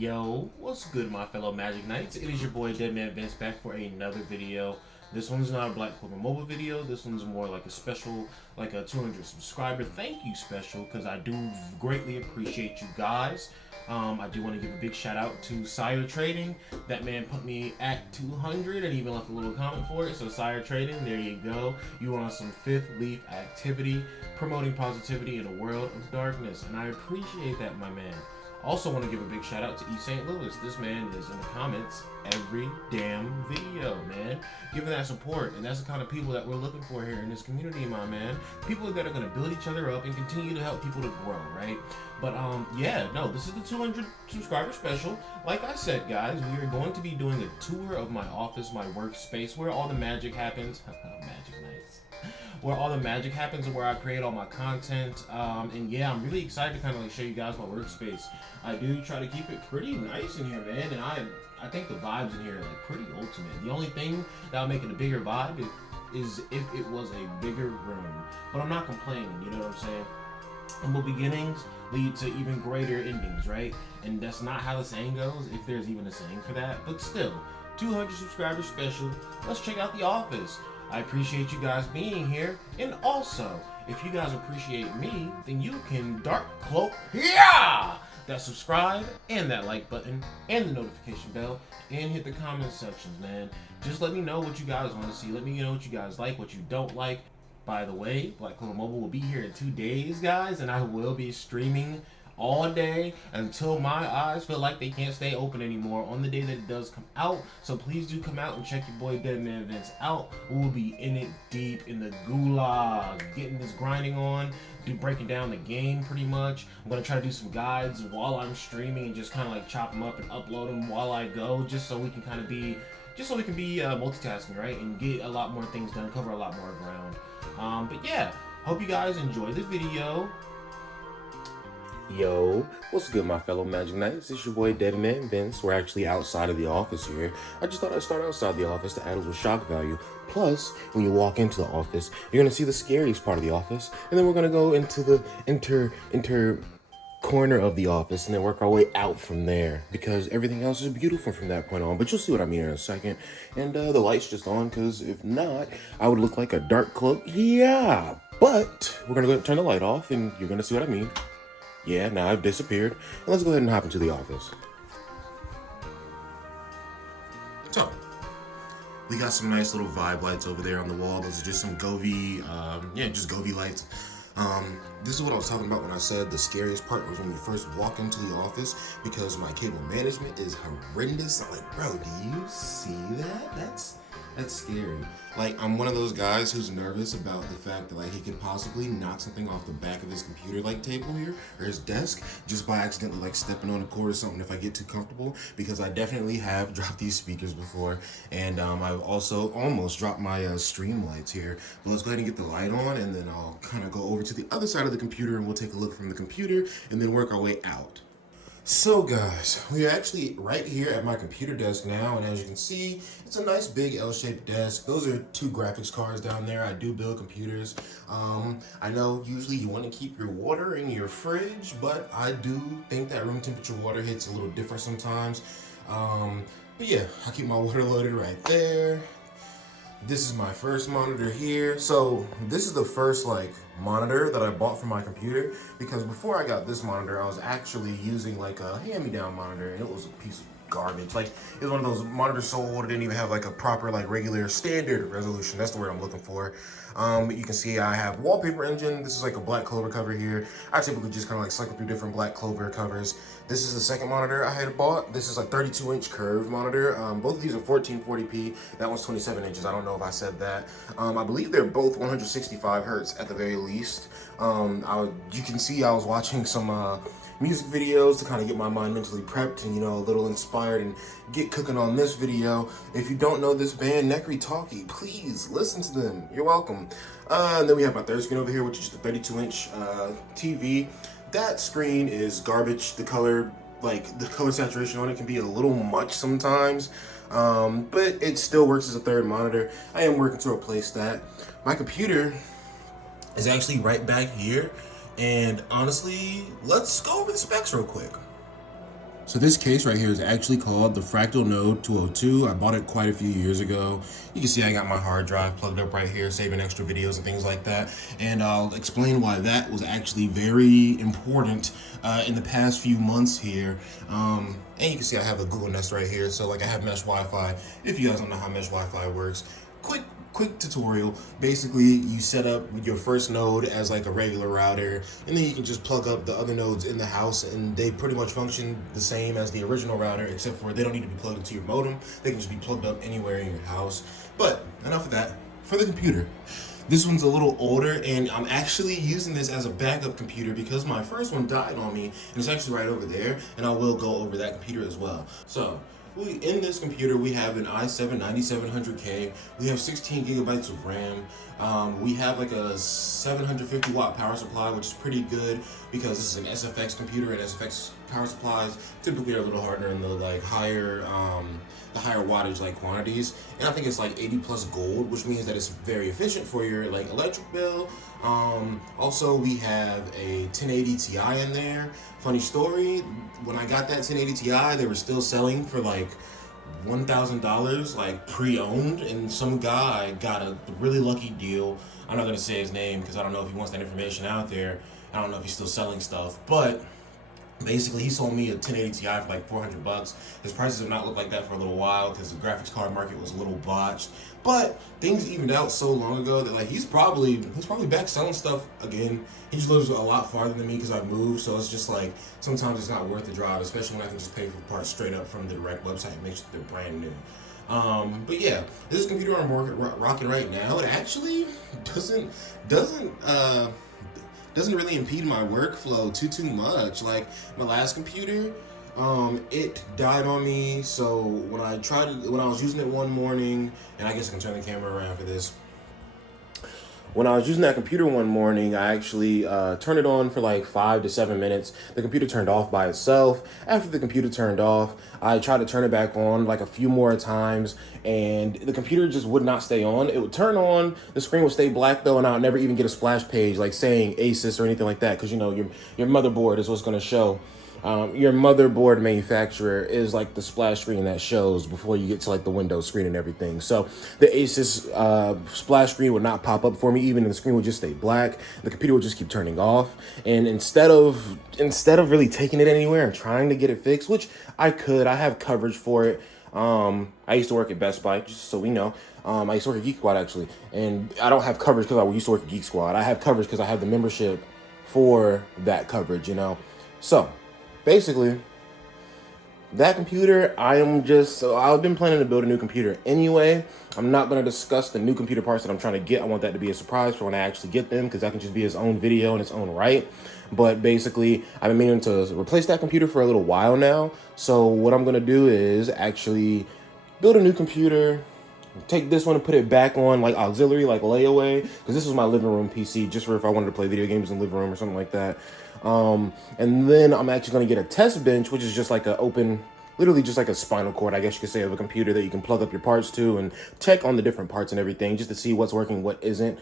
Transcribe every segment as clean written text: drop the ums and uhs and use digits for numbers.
Yo, what's good, my fellow Magic Knights? It is your boy DEADMANVINCE back for another video. This one's not a Black Clover mobile video. This one's more like a special, like a 200 subscriber thank you special, because I do greatly appreciate you guys. I do want to give a big shout out to Sire Trading. That man put me at 200 and even left a little comment for it. So Sire Trading, there you go. You are on some fifth leaf activity, promoting positivity in a world of darkness, and I appreciate that, my man. Also want to give a big shout out to East St. Louis. This man is in the comments every damn video, man. Giving that support, and that's the kind of people that we're looking for here in this community, my man. People that are going to build each other up and continue to help people to grow, right? But yeah, no, this is the 200 subscriber special. Like I said, guys, we are going to be doing a tour of my office, my workspace, where all the magic happens. Magic Nights. Where all the magic happens and where I create all my content. And yeah, I'm really excited to kind of like show you guys my workspace. I do try to keep it pretty nice in here, man, and I think the vibes in here are like pretty ultimate. The only thing that'll make it a bigger vibe is if it was a bigger room. But I'm not complaining, you know what I'm saying? Humble beginnings lead to even greater endings, right? And that's not how the saying goes, if there's even a saying for that. But still, 200 subscribers special. Let's check out the office. I appreciate you guys being here, and also, if you guys appreciate me, then you can dark cloak that subscribe and that like button and the notification bell, and hit the comment sections, man. Just let me know what you guys want to see. Let me know what you guys like, what you don't like. By the way, Black Clover Mobile will be here in 2 days, guys, and I will be streaming all day until my eyes feel like they can't stay open anymore on the day that it does come out. So please do come out and check your boy DEADMANVINCE out. We'll be in it deep in the gulag, getting this grinding on, breaking down the game pretty much. I'm gonna try to do some guides while I'm streaming and just kind of like chop them up and upload them while I go, just so we can kind of be, multitasking, right, and get a lot more things done, cover a lot more ground. But yeah, hope you guys enjoy the video. Yo, what's good, my fellow Magic Knights? It's your boy DEADMANVINCE. We're actually outside of the office here. I just thought I'd start outside the office to add a little shock value. Plus, when you walk into the office, you're gonna see the scariest part of the office, and then we're gonna go into the inter corner of the office and then work our way out from there, because everything else is beautiful from that point on. But you'll see what I mean in a second. And the light's just on, because if not, I would look like a dark cloak. Yeah, but we're gonna go turn the light off, and you're gonna see what I mean. Yeah, now I've disappeared. And let's go ahead and hop into the office. So, we got some nice little vibe lights over there on the wall. Those are just some Govee, just Govee lights. This is what I was talking about when I said the scariest part was when you first walk into the office, because my cable management is horrendous. I'm like, bro, do you see that? That's scary. Like, I'm one of those guys who's nervous about the fact that like he could possibly knock something off the back of his computer like table here, or his desk, just by accidentally like stepping on a cord or something if I get too comfortable, because I definitely have dropped these speakers before, and I've also almost dropped my stream lights here. But let's go ahead and get the light on, and then I'll kind of go over to the other side of the computer and we'll take a look from the computer and then work our way out. So guys, we are actually right here at my computer desk now, and as you can see, it's a nice big L-shaped desk. Those are 2 graphics cards down there. I do build computers. I know usually you want to keep your water in your fridge, but I do think that room temperature water hits a little different sometimes. But yeah, I keep my water loaded right there. This is my first monitor here. So this is the first like monitor that I bought for my computer, because before I got this monitor, I was actually using like a hand-me-down monitor, and it was a piece of garbage. Like, it was one of those monitors so old it didn't even have like a proper like regular standard resolution. That's the word I'm looking for. You can see I have wallpaper engine. This is like a Black Clover cover here. I typically just kind of like cycle through different Black Clover covers. This is the second monitor I had bought. This is a 32-inch curved monitor. Both of these are 1440p. That one's 27 inches. I don't know if I said that. I believe they're both 165 hertz at the very least. You can see I was watching some music videos to kind of get my mind mentally prepped and, you know, a little inspired and get cooking on this video. If you don't know this band, Necri Talkie, please listen to them. You're welcome. And then we have my third screen over here, which is the 32-inch TV. That screen is garbage. The color saturation on it can be a little much sometimes, but it still works as a third monitor. I am working to replace that. My computer is actually right back here, and honestly, let's go over the specs real quick. So this case right here is actually called the Fractal Node 202. I bought it quite a few years ago. You can see I got my hard drive plugged up right here, saving extra videos and things like that. And I'll explain why that was actually very important in the past few months here. And you can see I have a Google Nest right here. So like I have mesh Wi-Fi. If you guys don't know how mesh Wi-Fi works, quick tutorial. Basically, you set up your first node as like a regular router, and then you can just plug up the other nodes in the house, and they pretty much function the same as the original router, except for they don't need to be plugged into your modem. They can just be plugged up anywhere in your house. But enough of that. For the computer, this one's a little older, and I'm actually using this as a backup computer because my first one died on me, and it's actually right over there, and I will go over that computer as well. So in this computer, we have an i7-9700K. We have 16 gigabytes of RAM. We have like a 750 watt power supply, which is pretty good because this is an SFX computer, and SFX power supplies typically are a little harder in the like higher wattage like quantities. And I think it's like 80 plus gold, which means that it's very efficient for your like electric bill. Also, we have a 1080 Ti in there. Funny story, when I got that 1080 Ti, they were still selling for like $1,000, like pre-owned, and some guy got a really lucky deal. I'm not gonna say his name because I don't know if he wants that information out there. I don't know if he's still selling stuff, but basically, he sold me a 1080 Ti for like $400. His prices have not looked like that for a little while because the graphics card market was a little botched. But things evened out so long ago that like he's probably back selling stuff again. He just lives a lot farther than me because I've moved, so it's just like sometimes it's not worth the drive, especially when I can just pay for parts straight up from the direct website and make sure they're brand new. But yeah, this computer I'm rocking right now, it actually doesn't really impede my workflow too much. Like my last computer, it died on me. So when I was using it one morning, and I guess I can turn the camera around for this. When I was using that computer one morning, I actually turned it on for like 5 to 7 minutes. The computer turned off by itself. After the computer turned off, I tried to turn it back on like a few more times, and the computer just would not stay on. It would turn on, the screen would stay black though, and I would never even get a splash page like saying Asus or anything like that, because you know your motherboard is what's going to show. Your motherboard manufacturer is like the splash screen that shows before you get to like the Windows screen and everything. So the Asus splash screen would not pop up for me, even if the screen would just stay black. The computer would just keep turning off. And instead of really taking it anywhere and trying to get it fixed, which I have coverage for it. I used to work at Best Buy, just so we know. I used to work at Geek Squad actually, and I don't have coverage because I used to work at Geek Squad. I have coverage because I have the membership for that coverage, you know. So basically, that computer, I've been planning to build a new computer anyway. I'm not going to discuss the new computer parts that I'm trying to get. I want that to be a surprise for when I actually get them, because that can just be its own video in its own right. But basically, I've been meaning to replace that computer for a little while now. So what I'm going to do is actually build a new computer, take this one and put it back on like auxiliary, like layaway, because this was my living room PC, just for if I wanted to play video games in the living room or something like that. And then I'm actually going to get a test bench, which is just like literally just like a spinal cord, I guess you could say, of a computer that you can plug up your parts to and check on the different parts and everything, just to see what's working, what isn't.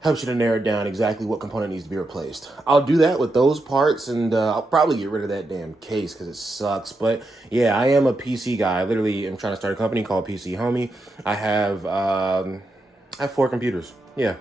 Helps you to narrow down exactly what component needs to be replaced. I'll do that with those parts, and I'll probably get rid of that damn case because it sucks. But yeah, I am a PC guy. I literally am trying to start a company called PC Homie. I have 4 computers. Yeah.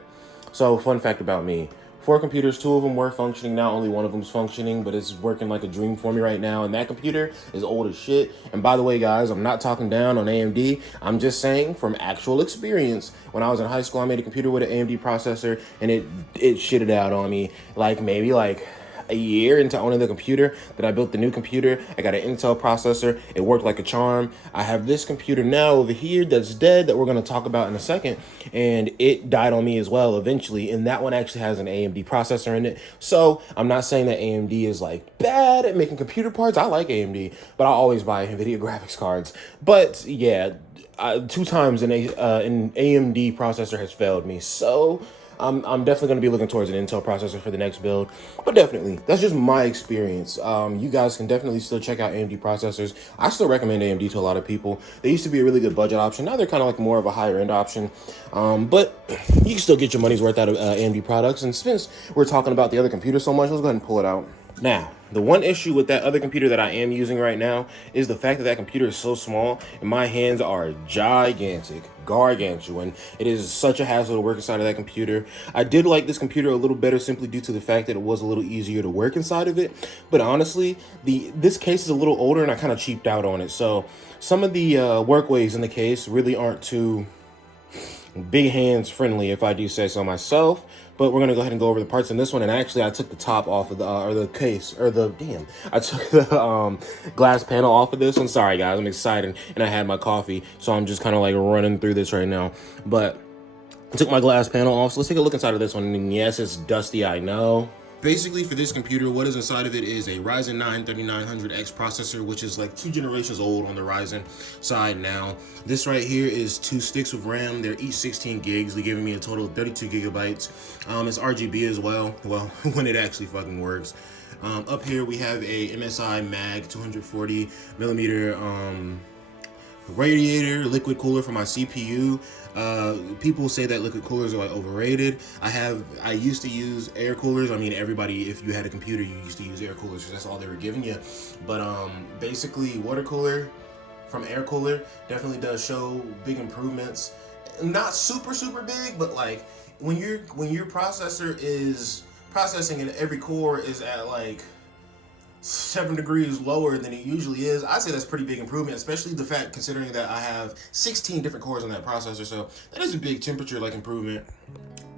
So fun fact about me. 4 computers, 2 of them were functioning now, only 1 of them is functioning, but it's working like a dream for me right now, and that computer is old as shit. And by the way, guys, I'm not talking down on AMD, I'm just saying from actual experience. When I was in high school, I made a computer with an AMD processor, and it shitted out on me, like maybe like a year into owning the computer that I built the new computer. I got an Intel processor. It worked like a charm. I have this computer now over here that's dead that we're going to talk about in a second, and it died on me as well eventually, and that one actually has an AMD processor in it. So I'm not saying that AMD is like bad at making computer parts. I like AMD, but I always buy NVIDIA graphics cards. But yeah, 2 times an AMD processor has failed me. So I'm definitely going to be looking towards an Intel processor for the next build, but definitely, that's just my experience. You guys can definitely still check out AMD processors. I still recommend AMD to a lot of people. They used to be a really good budget option. Now they're kind of like more of a higher end option, but you can still get your money's worth out of AMD products. And since we're talking about the other computer so much, let's go ahead and pull it out. Now, the one issue with that other computer that I am using right now is the fact that that computer is so small and my hands are gigantic, gargantuan. It is such a hassle to work inside of that computer. I did like this computer a little better simply due to the fact that it was a little easier to work inside of it. But honestly, this case is a little older and I kind of cheaped out on it. So some of the workways in the case really aren't too big hands friendly, if I do say so myself. But we're gonna go ahead and go over the parts in this one. And actually, I took the top off of the or the case or the I took the glass panel off of this one. Sorry guys, I'm excited and I had my coffee, so I'm just kind of like running through this right now. But I took my glass panel off, so let's take a look inside of this one. And yes, it's dusty, I know. Basically, for this computer, what is inside of it is a Ryzen 9 3900X processor, which is like 2 generations old on the Ryzen side now. This right here is 2 sticks of RAM. They're each 16 gigs. They're giving me a total of 32 gigabytes. It's RGB as well. Well, when it actually fucking works. Up here, we have a MSI Mag 240 millimeter radiator liquid cooler for my CPU. People say that liquid coolers are like overrated. I used to use air coolers. I mean, everybody, if you had a computer, you used to use air coolers because that's all they were giving you. But basically, water cooler from air cooler definitely does show big improvements. Not super big, but like when your processor is processing and every core is at like 7 degrees lower than it usually is, I'd say that's pretty big improvement, especially the fact considering that I have 16 different cores on that processor. So that is a big temperature like improvement,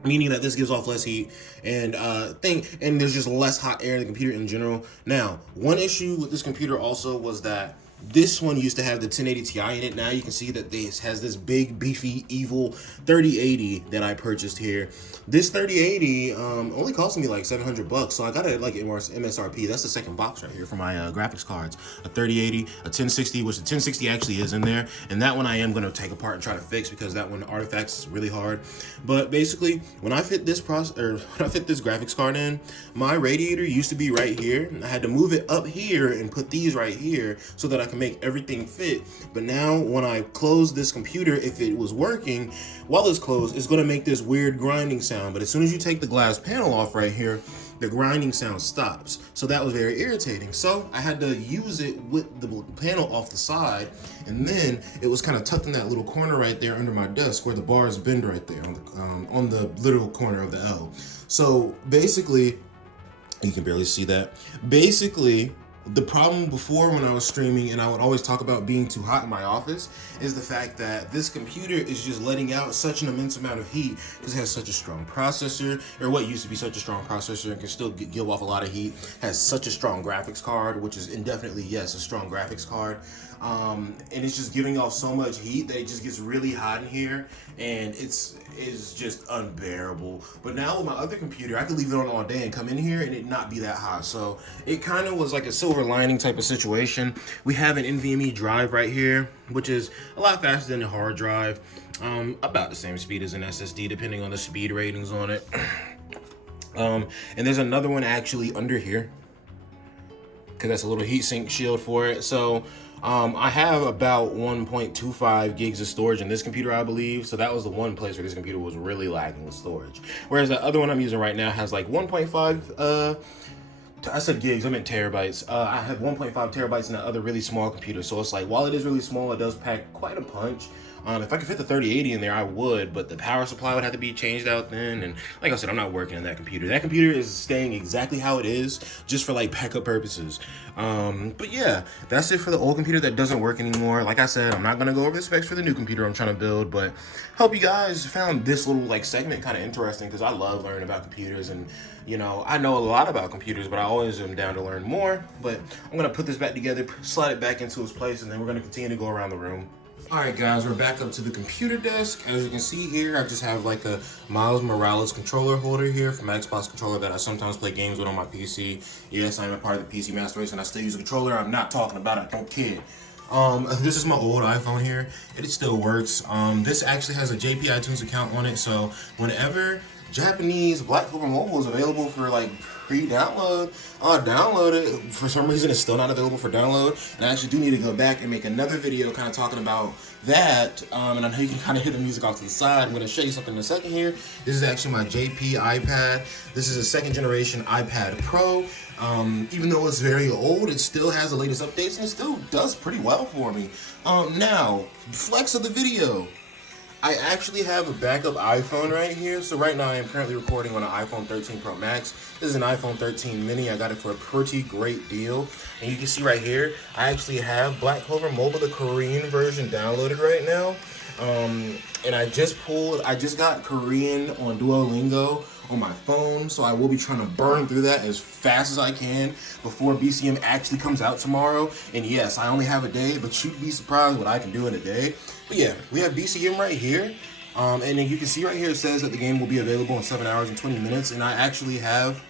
meaning that this gives off less heat and there's just less hot air in the computer in general. Now, one issue with this computer also was that this one used to have the 1080 Ti in it. Now you can see that this has this big, beefy, evil 3080 that I purchased here. This 3080 only cost me like $700, so I got it at like MSRP. That's the second box right here for my graphics cards. A 3080, a 1060, which the 1060 actually is in there, and that one I am going to take apart and try to fix because that one artifacts is really hard. But basically, when I fit this graphics card in, my radiator used to be right here. I had to move it up here and put these right here so that I can make everything fit. But now when I close this computer, if it was working while it's closed, it's going to make this weird grinding sound. But as soon as you take the glass panel off right here, the grinding sound stops. So that was very irritating. So I had to use it with the panel off the side, and then it was kind of tucked in that little corner right there under my desk where the bars bend right there on the little corner of the L. So basically, you can barely see that. Basically, the problem before when I was streaming and I would always talk about being too hot in my office is the fact that this computer is just letting out such an immense amount of heat because it has such a strong processor, or what used to be such a strong processor and can still give off a lot of heat, has such a strong graphics card, which is indefinitely, yes, a strong graphics card. And it's just giving off so much heat that it just gets really hot in here, and it's just unbearable. But now with my other computer, I could leave it on all day and come in here and it not be that hot. So it kind of was like a silver lining type of situation. We have an NVMe drive right here, which is a lot faster than a hard drive, about the same speed as an SSD depending on the speed ratings on it. And there's another one actually under here because that's a little heatsink shield for it. So I have about 1.25 gigs of storage in this computer, I believe. So that was the one place where this computer was really lacking with storage. Whereas the other one I'm using right now has like 1.5, I said gigs, I meant terabytes. I have 1.5 terabytes in that other really small computer. So it's like, while it is really small, it does pack quite a punch. If I could fit the 3080 in there, I would, but the power supply would have to be changed out then. And like I said, I'm not working on that computer. That computer is staying exactly how it is, just for like backup purposes. But yeah, that's it for the old computer that doesn't work anymore. Like I said, I'm not gonna go over the specs for the new computer I'm trying to build, but hope you guys found this little like segment kind of interesting because I love learning about computers, and you know, I know a lot about computers, but I always am down to learn more. But I'm gonna put this back together, slide it back into its place, and then we're gonna continue to go around the room. Alright guys, we're back up to the computer desk. As you can see here, I just have like a Miles Morales controller holder here from my Xbox controller that I sometimes play games with on my PC. Yes, I'm a part of the PC Master Race and I still use a controller. I'm not talking about it, don't kid. This is my old iPhone here, and it still works. This actually has a JP iTunes account on it, so whenever Japanese Black Clover Mobile is available for like pre-download. Download it. For some reason, it's still not available for download. And I actually do need to go back and make another video kind of talking about that. And I know you can kind of hear the music off to the side. I'm going to show you something in a second here. This is actually my JP iPad. This is a second generation iPad Pro. Even though it's very old, it still has the latest updates and it still does pretty well for me. Now, flex of the video. I actually have a backup iPhone right here. So right now I am currently recording on an iPhone 13 Pro Max. This is an iPhone 13 mini. I got it for a pretty great deal. And you can see right here, I actually have Black Clover Mobile, the Korean version, downloaded right now. And I just got Korean on Duolingo on my phone, so I will be trying to burn through that as fast as I can before BCM actually comes out tomorrow. And yes, I only have a day, but you'd be surprised what I can do in a day. But yeah, we have BCM right here. And then you can see right here it says that the game will be available in 7 hours and 20 minutes. And I actually have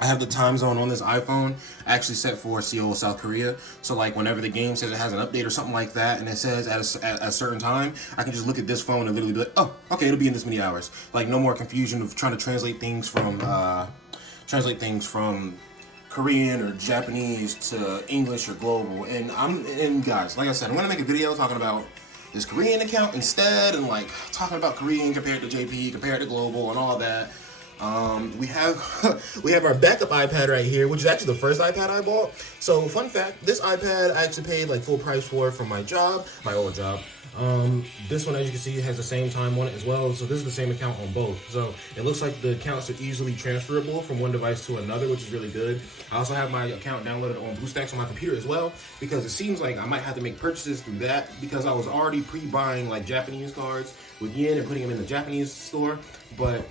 the time zone on this iPhone actually set for Seoul, South Korea. So like whenever the game says it has an update or something like that, and it says at a certain time, I can just look at this phone and literally be like, oh, okay, it'll be in this many hours. Like no more confusion of trying to translate things from Korean or Japanese to English or global. And guys, like I said, I'm gonna make a video talking about this Korean account instead, and like talking about Korean compared to JP, compared to global, and all that. We have our backup iPad right here, which is actually the first iPad I bought. So fun fact, this iPad I actually paid like full price for from my job, my old job. This one, as you can see, has the same time on it as well. So this is the same account on both. So it looks like the accounts are easily transferable from one device to another, which is really good. I also have my account downloaded on BlueStacks on my computer as well, because it seems like I might have to make purchases through that, because I was already pre-buying like Japanese cards with yen and putting them in the Japanese store. But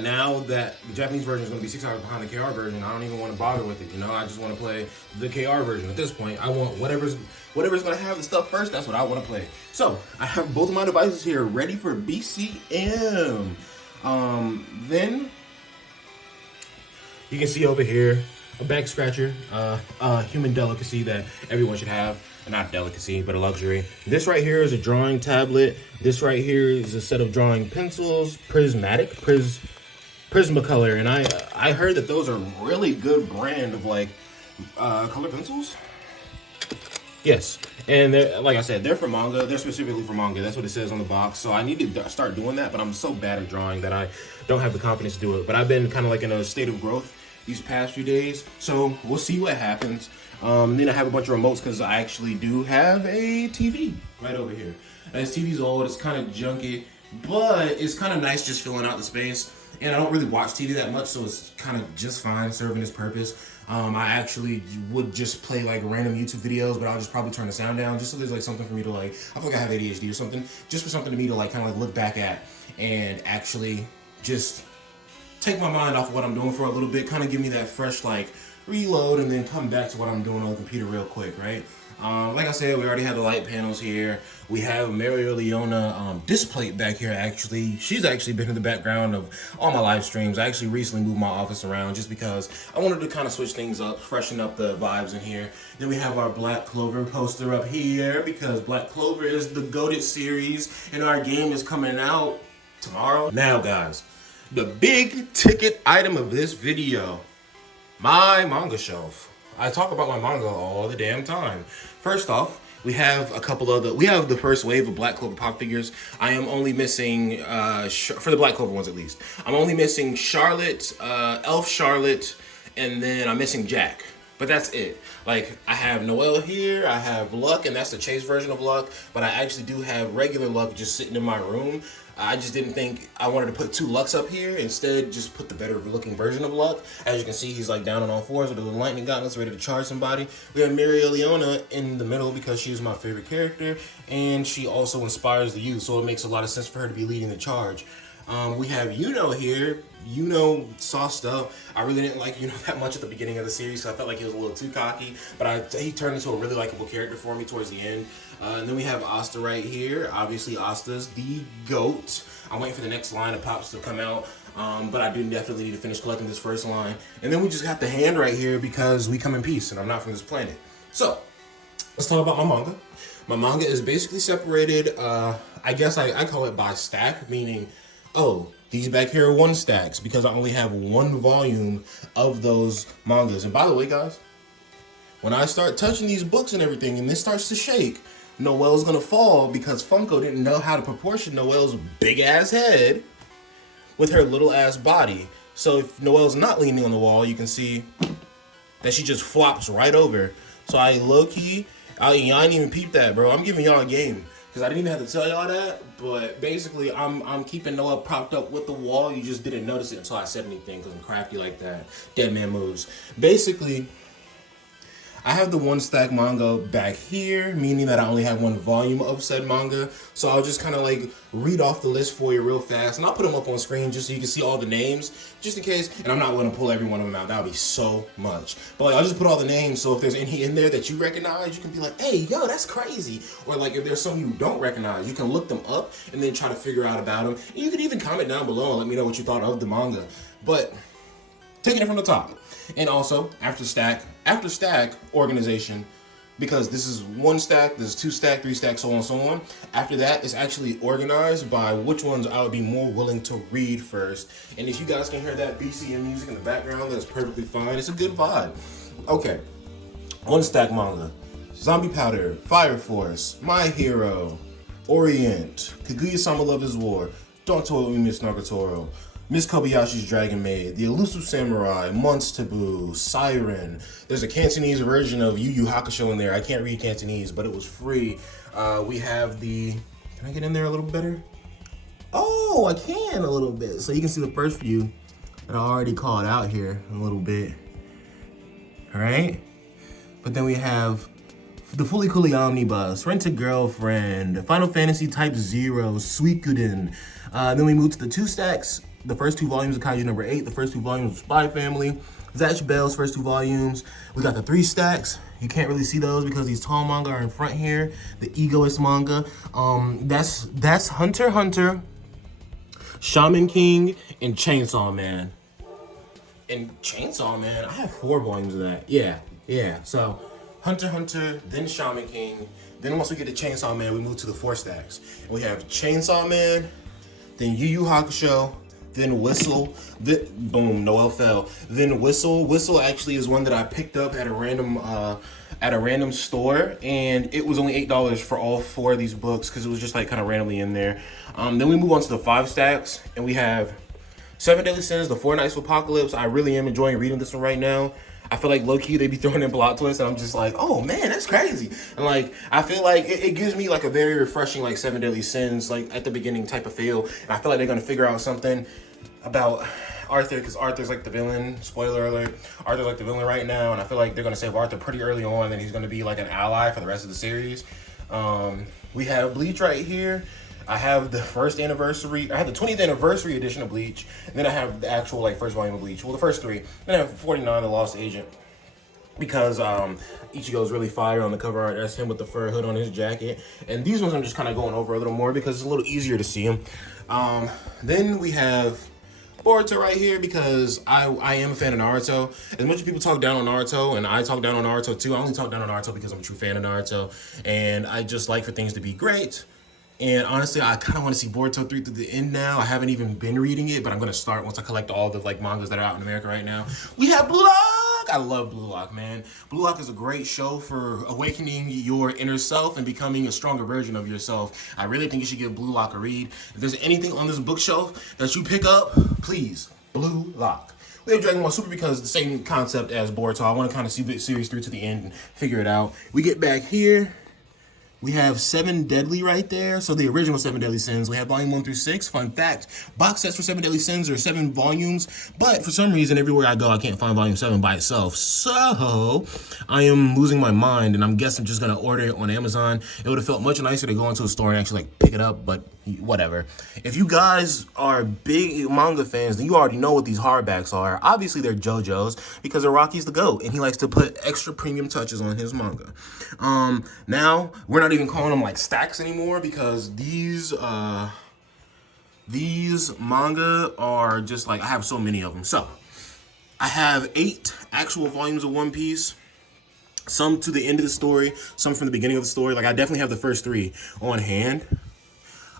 now that the Japanese version is going to be 6 hours behind the KR version, I don't even want to bother with it. You know, I just want to play the KR version. At this point, I want whatever's going to have the stuff first. That's what I want to play. So I have both of my devices here ready for BCM. Then you can see over here a back scratcher, human delicacy that everyone should have. Not delicacy, but a luxury. This right here is a drawing tablet. This right here is a set of drawing pencils, Prismacolor, and I heard that those are really good brand of like color pencils. Yes, and like I said, they're for manga. They're specifically for manga. That's what it says on the box. So I need to start doing that, but I'm so bad at drawing that I don't have the confidence to do it. But I've been kind of like in a state of growth these past few days, so we'll see what happens. Then I have a bunch of remotes because I actually do have a TV right over here. And this TV's old, it's kind of junky, but it's kind of nice just filling out the space. And I don't really watch TV that much, so it's kind of just fine serving its purpose. I actually would just play like random YouTube videos, but I'll just probably turn the sound down just so there's like something for me to like, I feel like I have ADHD or something, just for something to me to like kind of like look back at and actually just take my mind off of what I'm doing for a little bit, kind of give me that fresh like reload and then come back to what I'm doing on the computer real quick, right? Like I said, we already have the light panels here. We have Mario Leona display back here actually. She's actually been in the background of all my live streams. I actually recently moved my office around just because I wanted to kind of switch things up, freshen up the vibes in here. Then we have our Black Clover poster up here because Black Clover is the GOATed series and our game is coming out tomorrow. Now guys, the big ticket item of this video, my manga shelf. I talk about my manga all the damn time. First off, we have the first wave of Black Clover pop figures. I am only missing, for the Black Clover ones at least, I'm only missing Charlotte, Elf Charlotte, and then I'm missing Jack. But that's it. Like, I have Noelle here, I have Luck, and that's the chase version of Luck, but I actually do have regular Luck just sitting in my room. I just didn't think I wanted to put two Lucks up here. Instead, just put the better looking version of Luck. As you can see, he's like down on all fours with a little lightning gauntlets ready to charge somebody. We have Mario Leona in the middle because she's my favorite character, and she also inspires the youth, so it makes a lot of sense for her to be leading the charge. We have Yuno here. Yuno sauced up. I really didn't like Yuno that much at the beginning of the series, so I felt like he was a little too cocky, but he turned into a really likable character for me towards the end. And then we have Asta right here. Obviously, Asta's the GOAT. I'm waiting for the next line of pops to come out, but I do definitely need to finish collecting this first line. And then we just got the hand right here because we come in peace, and I'm not from this planet. So, Let's talk about my manga. My manga is basically separated, I guess I call it by stack, meaning, oh, these back here are one stacks because I only have one volume of those mangas. And by the way, guys, when I start touching these books and everything and this starts to shake, Noelle's gonna fall because Funko didn't know how to proportion Noelle's big ass head with her little ass body. So if Noelle's not leaning on the wall, you can see that she just flops right over. So I low-key, y'all didn't even peep that, bro. I'm giving y'all a game because I didn't even have to tell y'all that. But basically, I'm keeping Noelle propped up with the wall. You just didn't notice it until I said anything because I'm crafty like that. Dead man moves. Basically, I have the one stack manga back here, meaning that I only have one volume of said manga. So I'll just kind of like read off the list for you real fast. And I'll put them up on screen just so you can see all the names, just in case. And I'm not going to pull every one of them out. That would be so much. But like, I'll just put all the names. So if there's any in there that you recognize, you can be like, hey, yo, that's crazy. Or like if there's some you don't recognize, you can look them up and then try to figure out about them. And you can even comment down below and let me know what you thought of the manga. But taking it from the top. And also, after stack organization, because this is one stack, this is two stack, three stack, so on and so on. After that, it's actually organized by which ones I would be more willing to read first. And if you guys can hear that BCM music in the background, that's perfectly fine. It's a good vibe. Okay, one stack manga. Zombie Powder, Fire Force, My Hero, Orient, Kaguya-sama Love is War, Don't Toy With Me, Miss Nagatoro, Miss Kobayashi's Dragon Maid, The Elusive Samurai, Months Taboo, Siren. There's a Cantonese version of Yu Yu Hakusho in there. I can't read Cantonese, but it was free. We have the... Can I get in there a little better? Oh, I can a little bit. So you can see the first few that I already called out here a little bit. All right? But then we have the Fully Cooley Omnibus, Rent a Girlfriend, Final Fantasy Type 0, Suikoden. Then we move to the two stacks. The first two volumes of Kaiju number 8, the first two volumes of Spy Family, Zatch Bell's first two volumes. We got the three stacks. You can't really see those because these tall manga are in front here. The Egoist manga. That's Hunter x Hunter, Shaman King, and Chainsaw Man. And Chainsaw Man, I have 4 volumes of that. Yeah. So Hunter x Hunter, then Shaman King. Then once we get to Chainsaw Man, we move to the 4 stacks. And we have Chainsaw Man, then Yu Yu Hakusho, then Whistle, then boom, Noelle fell. Then Whistle. Whistle actually is one that I picked up at a random store, and it was only $8 for all 4 of these books because it was just like kind of randomly in there. Then we move on to the 5 stacks, and we have 7 Deadly Sins, The 4 Nights of Apocalypse. I really am enjoying reading this one right now. I feel like low-key they be throwing in plot twists, and I'm just like, oh man, that's crazy. And like, I feel like it gives me like a very refreshing like 7 Deadly Sins like at the beginning type of feel. And I feel like they're gonna figure out something about Arthur, because Arthur's like the villain. Spoiler alert, Arthur's like the villain right now, and I feel like they're gonna save Arthur pretty early on, and he's gonna be like an ally for the rest of the series. We have Bleach right here. I have the first anniversary, I have the 20th anniversary edition of Bleach, and then I have the actual like first volume of Bleach. Well, the first 3. Then I have 49, The Lost Agent, because Ichigo's really fire on the cover art. That's him with the fur hood on his jacket. And these ones I'm just kind of going over a little more because it's a little easier to see them. Then we have Boruto right here because I am a fan of Naruto. As much as people talk down on Naruto, and I talk down on Naruto too, I only talk down on Naruto because I'm a true fan of Naruto. And I just like for things to be great. And honestly, I kind of want to see Boruto 3 through the end now. I haven't even been reading it, but I'm going to start once I collect all the like mangas that are out in America right now. We have Blue Lock! I love Blue Lock, man. Blue Lock is a great show for awakening your inner self and becoming a stronger version of yourself. I really think you should give Blue Lock a read. If there's anything on this bookshelf that you pick up, please, Blue Lock. We have Dragon Ball Super because it's the same concept as Boruto. I want to kind of see the series through to the end and figure it out. We get back here. We have 7 Deadly right there. So the original 7 Deadly Sins. We have volume 1 through 6. Fun fact, box sets for 7 Deadly Sins are 7 volumes. But for some reason, everywhere I go, I can't find volume 7 by itself. So I am losing my mind, and I'm guessing I'm just going to order it on Amazon. It would have felt much nicer to go into a store and actually like pick it up, but whatever. If you guys are big manga fans, then you already know what these hardbacks are. Obviously, they're JoJo's because Araki's the GOAT, and he likes to put extra premium touches on his manga. Now, we're not even calling them like stacks anymore because these manga are just like, I have so many of them. So I have 8 actual volumes of One Piece. some to the end of the story, some from the beginning of the story. Like I definitely have the first 3 on hand.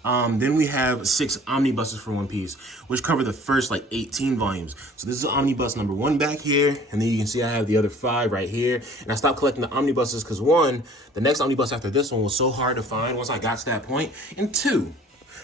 Then we have 6 omnibuses for One Piece, which cover the first like 18 volumes. So this is omnibus number 1 back here, and then you can see I have the other 5 right here. And I stopped collecting the omnibuses because 1, the next omnibus after this one was so hard to find once I got to that point, and 2,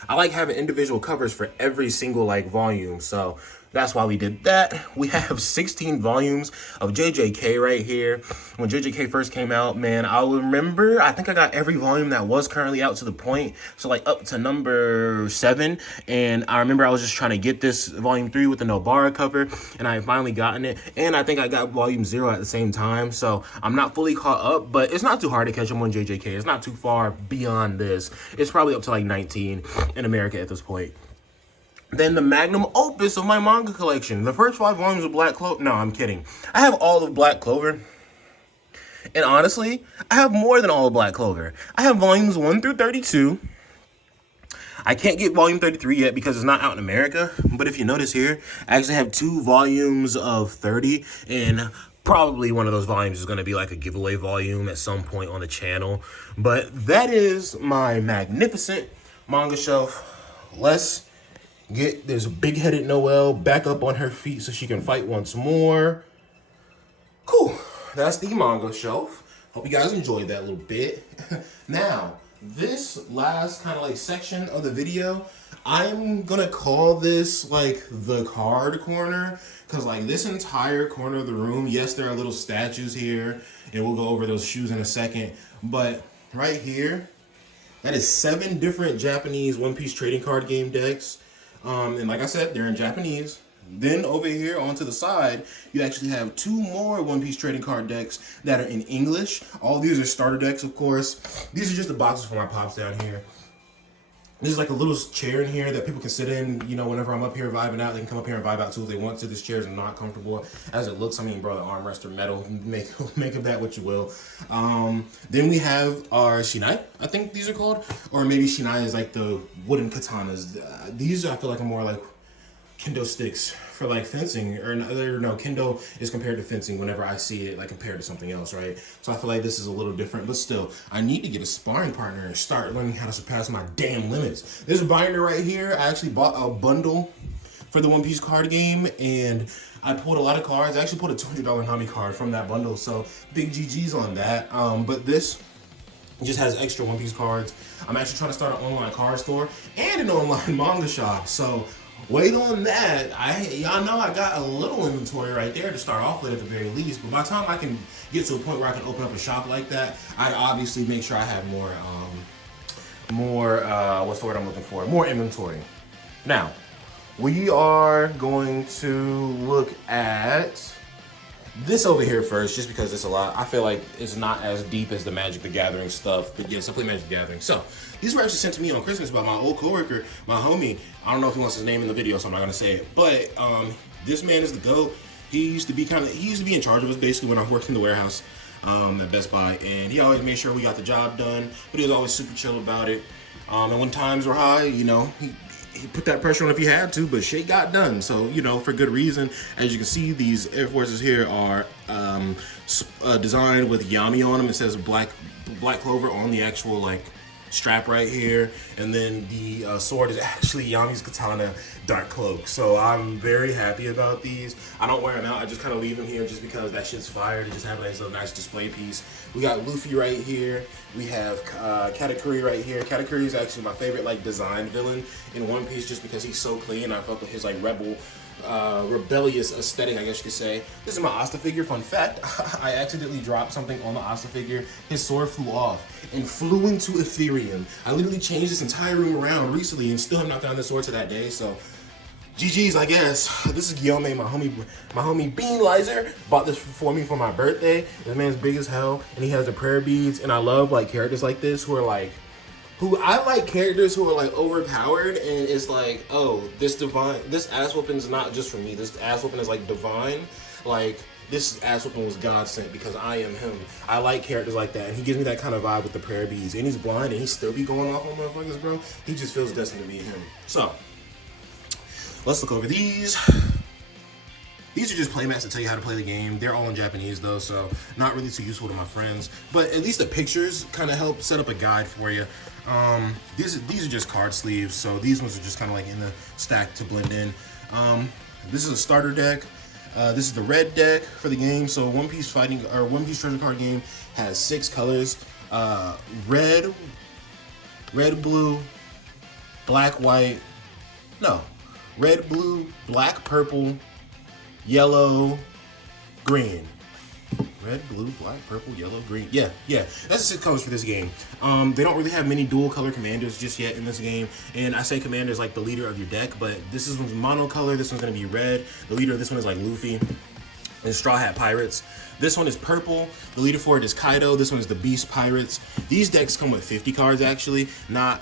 I like having individual covers for every single like volume. So that's why we did that. We have 16 volumes of JJK right here. When JJK first came out, man, I remember, I think I got every volume that was currently out to the point. So like up to number 7. And I remember I was just trying to get this volume 3 with the Nobara cover, and I finally gotten it. And I think I got volume 0 at the same time. So I'm not fully caught up, but it's not too hard to catch them on JJK. It's not too far beyond this. It's probably up to like 19 in America at this point. Then the magnum opus of my manga collection. The first 5 volumes of Black Clover. No, I'm kidding. I have all of Black Clover. And honestly, I have more than all of Black Clover. I have volumes 1 through 32. I can't get volume 33 yet because it's not out in America. But if you notice here, I actually have 2 volumes of 30. And probably one of those volumes is going to be like a giveaway volume at some point on the channel. But that is my magnificent manga shelf. Let's get this big-headed Noelle back up on her feet so she can fight once more. Cool. That's the manga shelf. Hope you guys enjoyed that little bit. Now, this last kind of like section of the video, I'm gonna call this like the card corner, because like this entire corner of the room, yes, there are little statues here, and we'll go over those shoes in a second, but right here, that is 7 different Japanese One Piece trading card game decks. And like I said, they're in Japanese. Then over here onto the side, you actually have 2 more One Piece trading card decks that are in English. All these are starter decks, of course. These are just the boxes for my pops down here. There's like a little chair in here that people can sit in, you know, whenever I'm up here vibing out. They can come up here and vibe out too if they want to. This chair is not comfortable as it looks. I mean, bro, the armrests are metal. Make of that what you will. Then we have our Shinai, I think these are called. Or maybe Shinai is like the wooden katanas. These I feel like are more like kendo sticks for like fencing, or no, kendo is compared to fencing whenever I see it like compared to something else, right? So I feel like this is a little different, but still, I need to get a sparring partner and start learning how to surpass my damn limits. This binder right here, I actually bought a bundle for the One Piece card game, and I pulled a lot of cards. I actually pulled a $200 Nami card from that bundle, so big GG's on that. But this just has extra One Piece cards. I'm actually trying to start an online card store and an online manga shop, so wait on that. Y'all know I got a little inventory right there to start off with at the very least. But by the time I can get to a point where I can open up a shop like that, I'd obviously make sure I have what's the word I'm looking for? More inventory. Now, we are going to look at this over here first, just because it's a lot. I feel like it's not as deep as the Magic the Gathering stuff, but yes, I play Magic the Gathering. So, these were actually sent to me on Christmas by my old coworker, my homie. I don't know if he wants his name in the video, so I'm not gonna say it. But this man is the GOAT. He used to be in charge of us basically when I worked in the warehouse at Best Buy, and he always made sure we got the job done. But he was always super chill about it. And when times were high, you know, he put that pressure on if he had to, but shit got done. So, you know, for good reason. As you can see, these Air Forces here are designed with Yami on them. It says Black Clover on the actual, like, strap right here. And then the sword is actually Yami's katana dark cloak. So I'm very happy about these. I don't wear them out. I just kind of leave them here just because that shit's fire to just have a nice display piece. We got Luffy right here. We have Katakuri right here. Katakuri is actually my favorite like design villain in One Piece just because he's so clean. I fuck with his like rebellious aesthetic, I guess you could say. This is my Asta figure. Fun fact, I accidentally dropped something on the Asta figure. His sword flew off and flew into Ethereum. I literally changed this entire room around recently and still have not found this sword to that day, so GG's, I guess. This is Guillaume, my homie Bean Lizer bought this for me for my birthday. This man's big as hell, and he has the prayer beads, and I love like characters like this who I like characters who are like overpowered, and it's like, oh, this ass whooping is not just for me. This ass whooping is like divine. Like, this ass whooping was God sent because I am him. I like characters like that, and he gives me that kind of vibe with the prayer beads. And he's blind, and he still be going off on motherfuckers, bro. He just feels destined to be him. So, let's look over these. These are just playmats that tell you how to play the game. They're all in Japanese though, so not really too useful to my friends. But at least the pictures kind of help set up a guide for you. These are just card sleeves, so these ones are just kind of like in the stack to blend in. This is a starter deck. This is the red deck for the game. So One Piece treasure card game has 6 colors: red, blue, black, white. No, red, blue, black, purple, yellow, green. Red, blue, black, purple, yellow, green. Yeah, that's the 6 colors for this game. They don't really have many dual color commanders just yet in this game. And I say commander is like the leader of your deck, but this one's monocolor. This one's gonna be red. The leader of this one is like Luffy and Straw Hat Pirates. This one is purple. The leader for it is Kaido. This one is the Beast Pirates. These decks come with 50 cards actually, not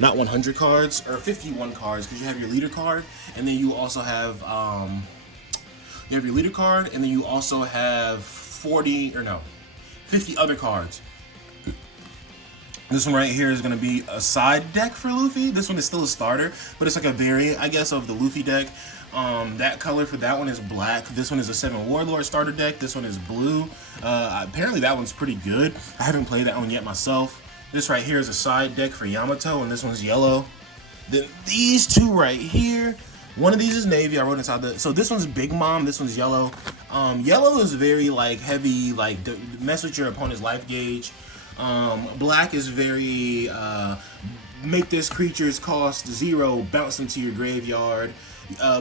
100 cards, or 51 cards, because you have your leader card, and then you also have your leader card, and then you also have 50 other cards. This one right here is going to be a side deck for Luffy. This one is still a starter, but it's like a variant, I guess, of the Luffy deck. That color for that one is black. This one is a 7 Warlord starter deck. This one is blue. Apparently that one's pretty good. I haven't played that one yet myself. This right here is a side deck for Yamato, and this one's yellow. Then these two right here, one of these is navy. I wrote inside so this one's Big Mom. This one's yellow. Yellow is very like heavy, like mess with your opponent's life gauge. Black is very make this creature's cost 0, bounce them to your graveyard.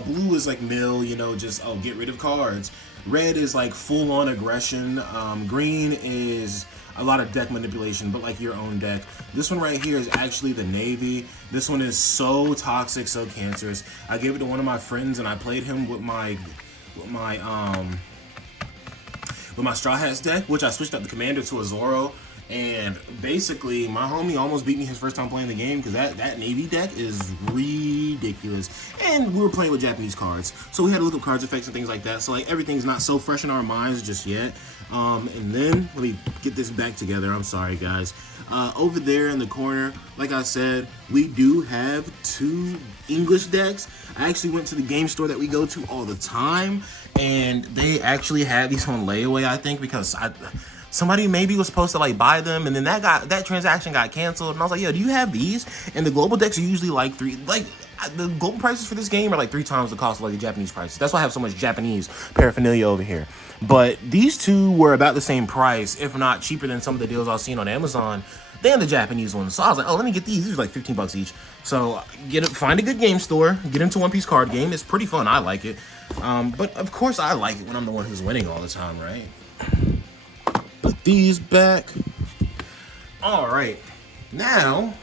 Blue is like mill, you know, just get rid of cards. Red is like full on aggression. Green is a lot of deck manipulation, but like your own deck. This one right here is actually the navy. This one is so toxic, so cancerous. I gave it to one of my friends and I played him with my Straw Hats deck, which I switched up the commander to a Zoro. And basically, my homie almost beat me his first time playing the game because that navy deck is ridiculous. And we were playing with Japanese cards, so we had to look up cards effects and things like that. So like everything's not so fresh in our minds just yet. And then let me get this back together. I'm sorry, guys. Over there in the corner, like I said, we do have 2 English decks. I actually went to the game store that we go to all the time, and they actually had these on layaway, I think, because somebody maybe was supposed to like buy them, and then that transaction got canceled. And I was like, yo, do you have these? And the global decks are usually like the global prices for this game are like 3 times the cost of like the Japanese prices. That's why I have so much Japanese paraphernalia over here. But these 2 were about the same price, if not cheaper than some of the deals I've seen on Amazon than the Japanese ones. So I was like, oh, let me get these. These are like 15 bucks each. So find a good game store, get into One Piece card game. It's pretty fun. I like it. But of course I like it when I'm the one who's winning all the time, right? Put these back. All right, now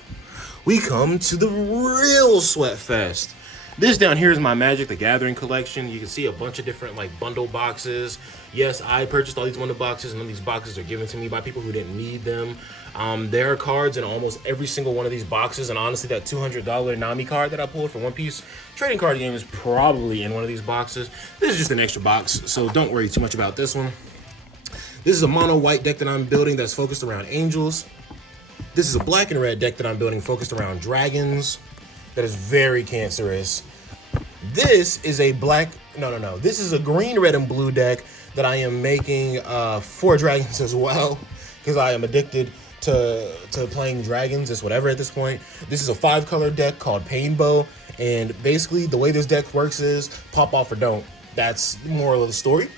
we come to the real sweat fest. This down here is my Magic the Gathering collection. You can see a bunch of different like bundle boxes. Yes, I purchased all these bundle boxes, and then these boxes are given to me by people who didn't need them. There are cards in almost every single one of these boxes, and honestly, that $200 Nami card that I pulled for One Piece trading card game is probably in one of these boxes. This is just an extra box, so don't worry too much about this one. This is a mono white deck that I'm building that's focused around angels. This is a black and red deck that I'm building focused around dragons. That is very cancerous. This is a This is a green, red, and blue deck that I am making for dragons as well, because I am addicted to playing dragons. It's whatever at this point. This is a 5-color deck called Painbow, and basically the way this deck works is pop off or don't. That's the moral of the story.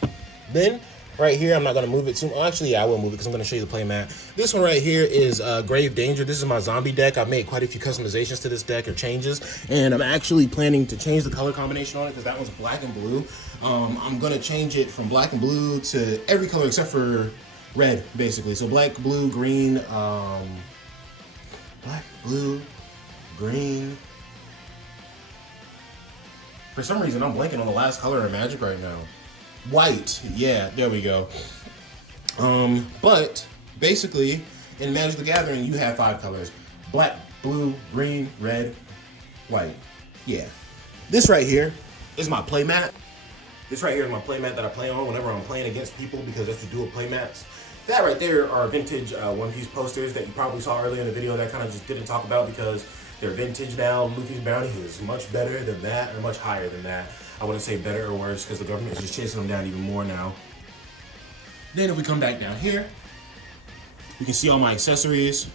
Then right here, I'm not going to move it too much. Actually, yeah, I will move it because I'm going to show you the playmat. This one right here is Grave Danger. This is my zombie deck. I've made quite a few customizations to this deck or changes, and I'm actually planning to change the color combination on it because that one's black and blue. I'm going to change it from black and blue to every color except for red, basically. So black, blue, green, black, blue, green. For some reason, I'm blanking on the last color in Magic right now. White, yeah, there we go. But basically, in Magic the Gathering, you have 5 colors: black, blue, green, red, white. Yeah. This right here is my playmat. This right here is my playmat that I play on whenever I'm playing against people, because that's the dual playmats. That right there are vintage One Piece posters that you probably saw earlier in the video that I kind of just didn't talk about because they're vintage now. Luffy's bounty is much better than that, or much higher than that. I wouldn't say better or worse because the government is just chasing them down even more now. Then if we come back down here, you can see all my accessories.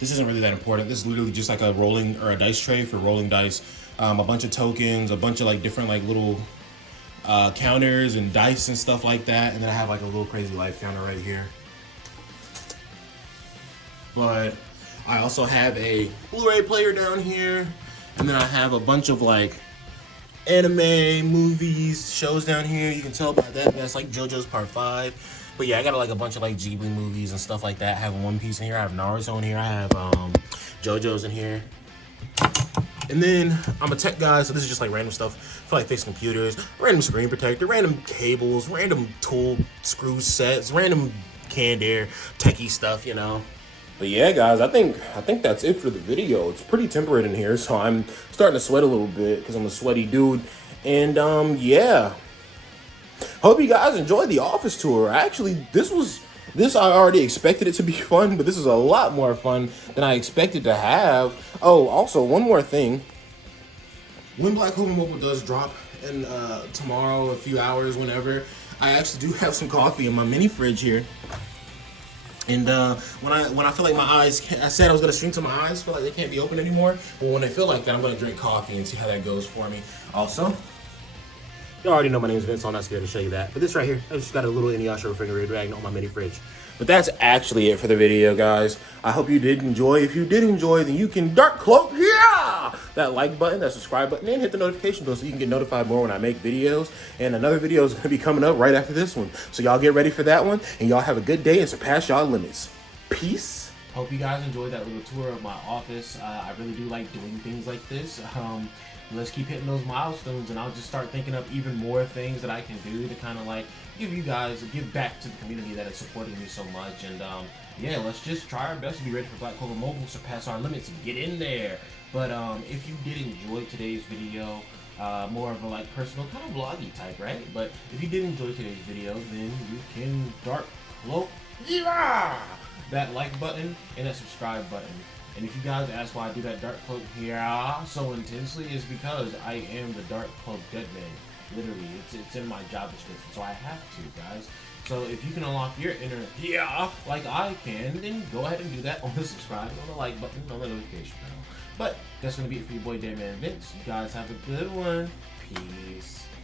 This isn't really that important. This is literally just like a rolling or a dice tray for rolling dice. A bunch of tokens, a bunch of like different like little counters and dice and stuff like that. And then I have like a little crazy life counter right here. But I also have a Blu-ray player down here. And then I have a bunch of like anime, movies, shows down here. You can tell by that. That's like JoJo's Part 5. But yeah, I got like a bunch of like Ghibli movies and stuff like that. I have One Piece in here. I have Naruto in here. I have JoJo's in here. And then I'm a tech guy, so this is just like random stuff for like fixing computers, random screen protector, random cables, random tool screw sets, random canned air, techie stuff, you know. But yeah, guys, I think that's it for the video. It's pretty temperate in here, so I'm starting to sweat a little bit because I'm a sweaty dude. And yeah. Hope you guys enjoyed the office tour. Actually, this I already expected it to be fun, but this is a lot more fun than I expected to have. Oh, also, one more thing. When Black Clover Mobile does drop in tomorrow, a few hours, whenever, I actually do have some coffee in my mini fridge here. And when I feel like my eyes, I said I was gonna shrink to my eyes, feel like they can't be open anymore. But when they feel like that, I'm gonna drink coffee and see how that goes for me. Also, you already know my name is Vince, so I'm not scared to show you that. But this right here, I just got a little Inuyasha refrigerator magnet on my mini fridge. But that's actually it for the video, guys. I hope you did enjoy. If you did enjoy, then you can dark cloak, yeah! That like button, that subscribe button, and hit the notification bell so you can get notified more when I make videos. And another video is going to be coming up right after this one. So y'all get ready for that one, and y'all have a good day and surpass y'all limits. Peace. Hope you guys enjoyed that little tour of my office. I really do like doing things like this. Let's keep hitting those milestones, and I'll just start thinking up even more things that I can do to kind of like give back to the community that is supporting me so much. And yeah, let's just try our best to be ready for Black Clover Mobile, surpass our limits, and get in there. But if you did enjoy today's video, more of a like personal kind of vloggy type, right? But if you did enjoy today's video, then you can dark cloak, yeah, that like button and that subscribe button. And if you guys ask why I do that dark cloak here so intensely, is because I am the dark cloak Deadman. Literally, it's in my job description, so I have to, guys. So if you can unlock your inner yeah like I can, then go ahead and do that on the subscribe, on the like button, on the notification bell. But that's gonna be it for your boy DEADMANVINCE. You guys have a good one. Peace.